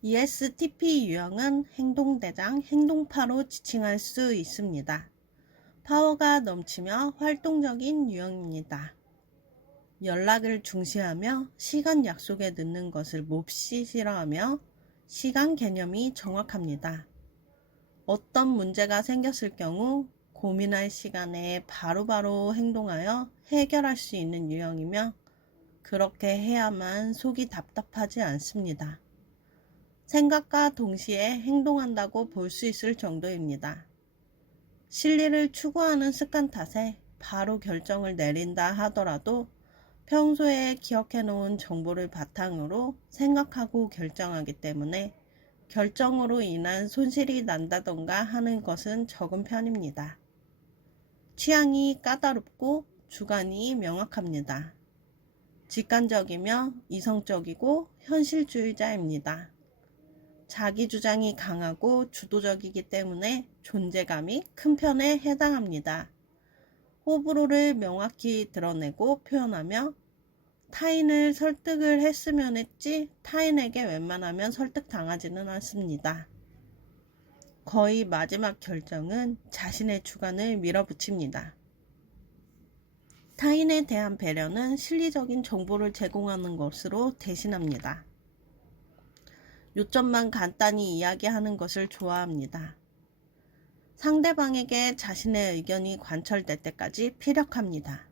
ESTP 유형은 행동대장, 행동파로 지칭할 수 있습니다. 파워가 넘치며 활동적인 유형입니다. 연락을 중시하며 시간 약속에 늦는 것을 몹시 싫어하며 시간 개념이 정확합니다. 어떤 문제가 생겼을 경우 고민할 시간에 바로바로 행동하여 해결할 수 있는 유형이며 그렇게 해야만 속이 답답하지 않습니다. 생각과 동시에 행동한다고 볼 수 있을 정도입니다. 실리를 추구하는 습관 탓에 바로 결정을 내린다 하더라도 평소에 기억해 놓은 정보를 바탕으로 생각하고 결정하기 때문에 결정으로 인한 손실이 난다던가 하는 것은 적은 편입니다. 취향이 까다롭고 주관이 명확합니다. 직관적이며 이성적이고 현실주의자입니다. 자기 주장이 강하고 주도적이기 때문에 존재감이 큰 편에 해당합니다. 호불호를 명확히 드러내고 표현하며 타인을 설득을 했으면 했지 타인에게 웬만하면 설득당하지는 않습니다. 거의 마지막 결정은 자신의 주관을 밀어붙입니다. 타인에 대한 배려는 실리적인 정보를 제공하는 것으로 대신합니다. 요점만 간단히 이야기하는 것을 좋아합니다. 상대방에게 자신의 의견이 관철될 때까지 피력합니다.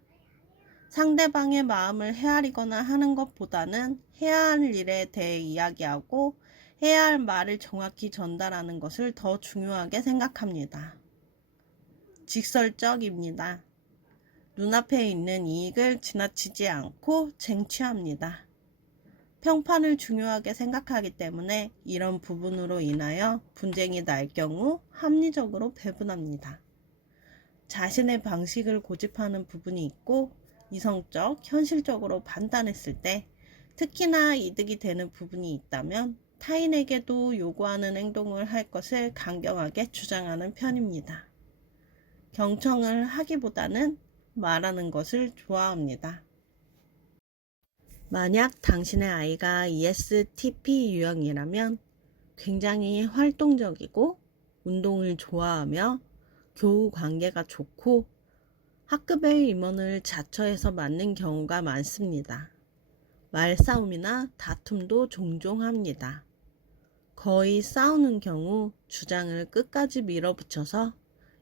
상대방의 마음을 헤아리거나 하는 것보다는 해야 할 일에 대해 이야기하고 해야 할 말을 정확히 전달하는 것을 더 중요하게 생각합니다. 직설적입니다. 눈앞에 있는 이익을 지나치지 않고 쟁취합니다. 평판을 중요하게 생각하기 때문에 이런 부분으로 인하여 분쟁이 날 경우 합리적으로 배분합니다. 자신의 방식을 고집하는 부분이 있고 이성적, 현실적으로 판단했을 때 특히나 이득이 되는 부분이 있다면 타인에게도 요구하는 행동을 할 것을 강경하게 주장하는 편입니다. 경청을 하기보다는 말하는 것을 좋아합니다. 만약 당신의 아이가 ESTP 유형이라면 굉장히 활동적이고 운동을 좋아하며 교우 관계가 좋고 학급의 임원을 자처해서 맡는 경우가 많습니다. 말싸움이나 다툼도 종종 합니다. 거의 싸우는 경우 주장을 끝까지 밀어붙여서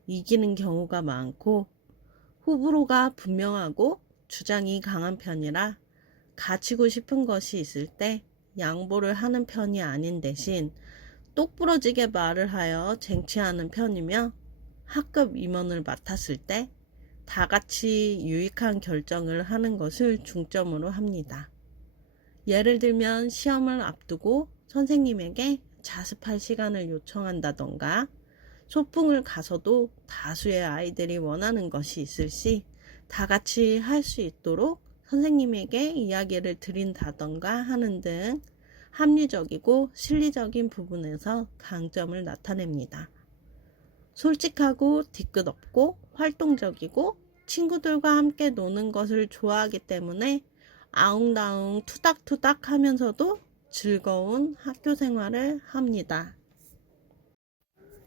이기는 경우가 많고 호불호가 분명하고 주장이 강한 편이라 가지고 싶은 것이 있을 때 양보를 하는 편이 아닌 대신 똑부러지게 말을 하여 쟁취하는 편이며 학급 임원을 맡았을 때 다 같이 유익한 결정을 하는 것을 중점으로 합니다. 예를 들면 시험을 앞두고 선생님에게 자습할 시간을 요청한다던가 소풍을 가서도 다수의 아이들이 원하는 것이 있을 시 다 같이 할 수 있도록 선생님에게 이야기를 드린다던가 하는 등 합리적이고 실리적인 부분에서 강점을 나타냅니다. 솔직하고 뒤끝없고 활동적이고 친구들과 함께 노는 것을 좋아하기 때문에 아웅다웅 투닥투닥 하면서도 즐거운 학교 생활을 합니다.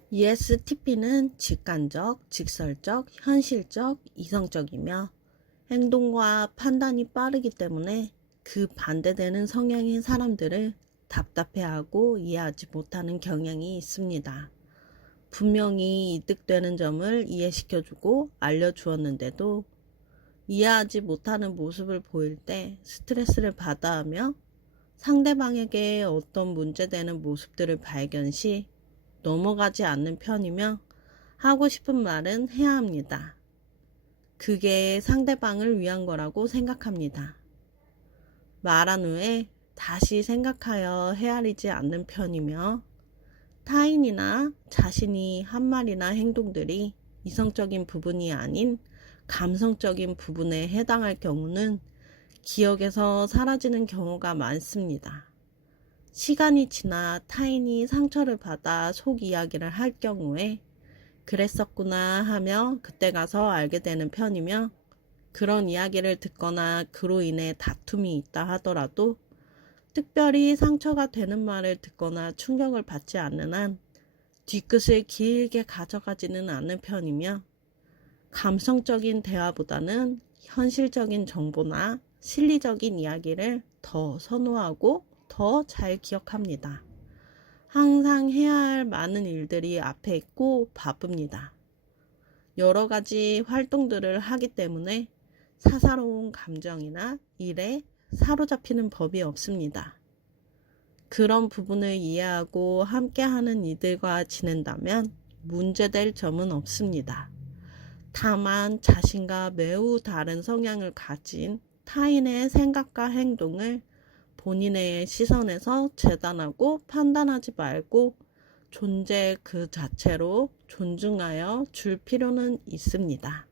ESTP는 직관적, 직설적, 현실적, 이성적이며 행동과 판단이 빠르기 때문에 그 반대되는 성향의 사람들을 답답해하고 이해하지 못하는 경향이 있습니다. 분명히 이득되는 점을 이해시켜주고 알려주었는데도 이해하지 못하는 모습을 보일 때 스트레스를 받아하며 상대방에게 어떤 문제되는 모습들을 발견 시 넘어가지 않는 편이며 하고 싶은 말은 해야 합니다. 그게 상대방을 위한 거라고 생각합니다. 말한 후에 다시 생각하여 헤아리지 않는 편이며 타인이나 자신이 한 말이나 행동들이 이성적인 부분이 아닌 감성적인 부분에 해당할 경우는 기억에서 사라지는 경우가 많습니다. 시간이 지나 타인이 상처를 받아 속 이야기를 할 경우에 그랬었구나 하며 그때 가서 알게 되는 편이며 그런 이야기를 듣거나 그로 인해 다툼이 있다 하더라도 특별히 상처가 되는 말을 듣거나 충격을 받지 않는 한 뒤끝을 길게 가져가지는 않는 편이며 감성적인 대화보다는 현실적인 정보나 실리적인 이야기를 더 선호하고 더 잘 기억합니다. 항상 해야 할 많은 일들이 앞에 있고 바쁩니다. 여러 가지 활동들을 하기 때문에 사사로운 감정이나 일에 사로잡히는 법이 없습니다. 그런 부분을 이해하고 함께하는 이들과 지낸다면 문제될 점은 없습니다. 다만 자신과 매우 다른 성향을 가진 타인의 생각과 행동을 본인의 시선에서 재단하고 판단하지 말고 존재 그 자체로 존중하여 줄 필요는 있습니다.